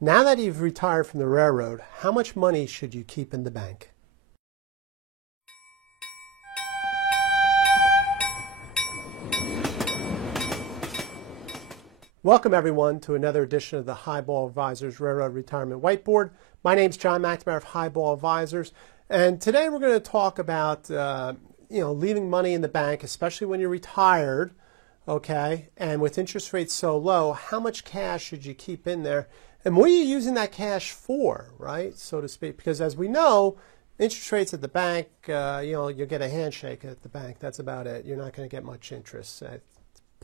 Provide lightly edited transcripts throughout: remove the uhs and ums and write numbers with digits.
Now that you've retired from the railroad, how much money should you keep in the bank? Welcome everyone to another edition of the Highball Advisors Railroad Retirement Whiteboard. My name is John McNamara of Highball Advisors, and today we're going to talk about leaving money in the bank, especially when you're retired, okay? And with interest rates so low, how much cash should you keep in there? And what are you using that cash for, right, so to speak? Because as we know, interest rates at the bank, you'll get a handshake at the bank. That's about it. You're not going to get much interest at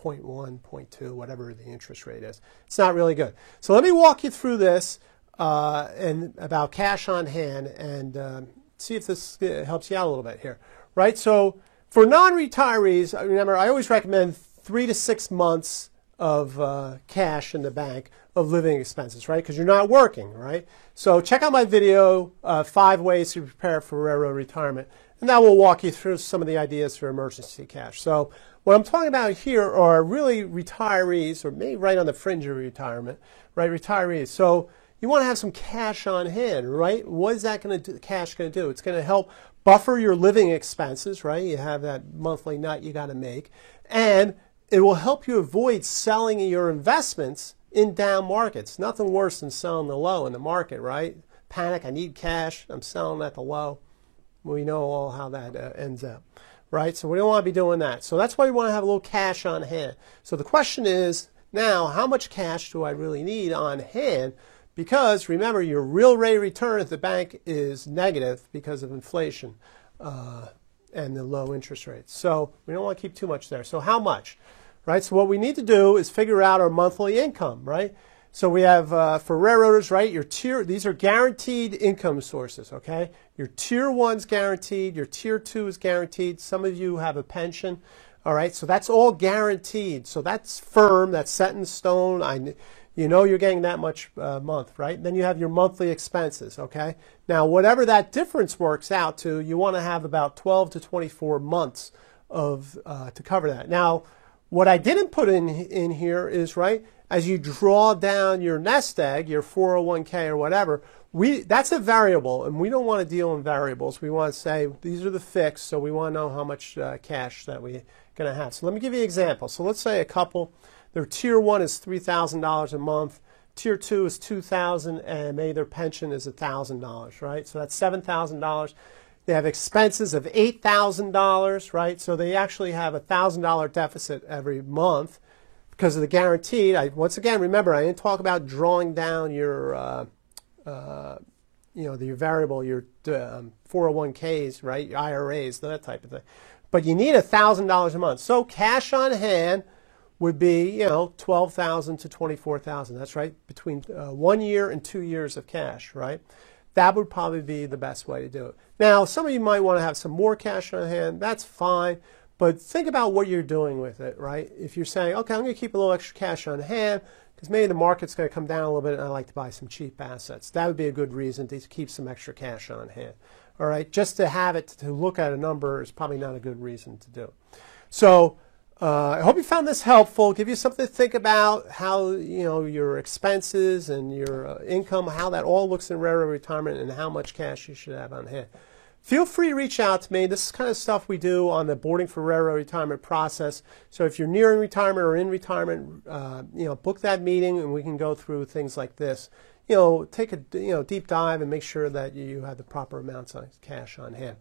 0.1, 0.2, whatever the interest rate is. It's not really good. So let me walk you through this and about cash on hand and see if this helps you out a little bit here, right? So for non-retirees, remember, I always recommend 3 to 6 months of cash in the bank of living expenses, right? Because you're not working, right? So check out my video, 5 ways to prepare for railroad retirement, and that will walk you through some of the ideas for emergency cash. So what I'm talking about here are really retirees, or maybe right on the fringe of retirement, right? Retirees. So you want to have some cash on hand, right? What is that going to do? Cash going to do? It's going to help buffer your living expenses, right? You have that monthly nut you got to make, and it will help you avoid selling your investments in down markets. Nothing worse than selling the low in the market, right? Panic, I need cash, I'm selling at the low. We know all how that ends up, right? So we don't want to be doing that. So that's why we want to have a little cash on hand. So the question is now, how much cash do I really need on hand? Because remember, your real rate of return at the bank is negative because of inflation and the low interest rates. So we don't want to keep too much there. So how much? Right, so what we need to do is figure out our monthly income, right? So we have, for railroaders, right, these are guaranteed income sources, okay? Your Tier 1's guaranteed, your Tier 2 is guaranteed. Some of you have a pension, all right? So that's all guaranteed. So that's firm, that's set in stone. You know you're getting that much a month, right? Then you have your monthly expenses, okay? Now, whatever that difference works out to, you want to have about 12 to 24 months of to cover that. Now, what I didn't put in here is, right, as you draw down your nest egg, your 401k or whatever, that's a variable, and we don't want to deal in variables. We want to say these are the fixed, so we want to know how much cash that we're going to have. So let me give you an example. So let's say a couple, their Tier 1 is $3,000 a month, Tier 2 is $2,000, and maybe their pension is $1,000, right? So that's $7,000. They have expenses of $8,000, right? So they actually have a $1,000 deficit every month because of the guaranteed. Once again, remember, I didn't talk about drawing down your, your variable, your 401ks, right? Your IRAs, that type of thing. But you need $1,000 a month. So cash on hand would be, $12,000 to $24,000. That's right, between 1 year and 2 years of cash, right? That would probably be the best way to do it. Now, some of you might want to have some more cash on hand. That's fine. But think about what you're doing with it, right? If you're saying, okay, I'm going to keep a little extra cash on hand because maybe the market's going to come down a little bit and I like to buy some cheap assets. That would be a good reason to keep some extra cash on hand. All right? Just to have it, to look at a number is probably not a good reason to do. So I hope you found this helpful. Give you something to think about, how your expenses and your income, how that all looks in railroad retirement, and how much cash you should have on hand. Feel free to reach out to me. This is kind of stuff we do on the Boarding for Railroad Retirement process. So if you're nearing retirement or in retirement, book that meeting and we can go through things like this. Take a deep dive and make sure that you have the proper amounts of cash on hand.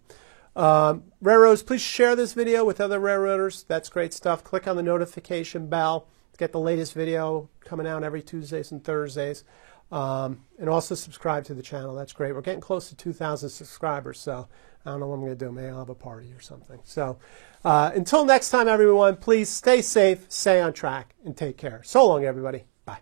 Railroads, please share this video with other railroaders. That's great stuff. Click on the notification bell to get the latest video coming out every Tuesdays and Thursdays. And also subscribe to the channel. That's great. We're getting close to 2,000 subscribers, so I don't know what I'm going to do. Maybe I'll have a party or something. So until next time, everyone, please stay safe, stay on track, and take care. So long, everybody. Bye.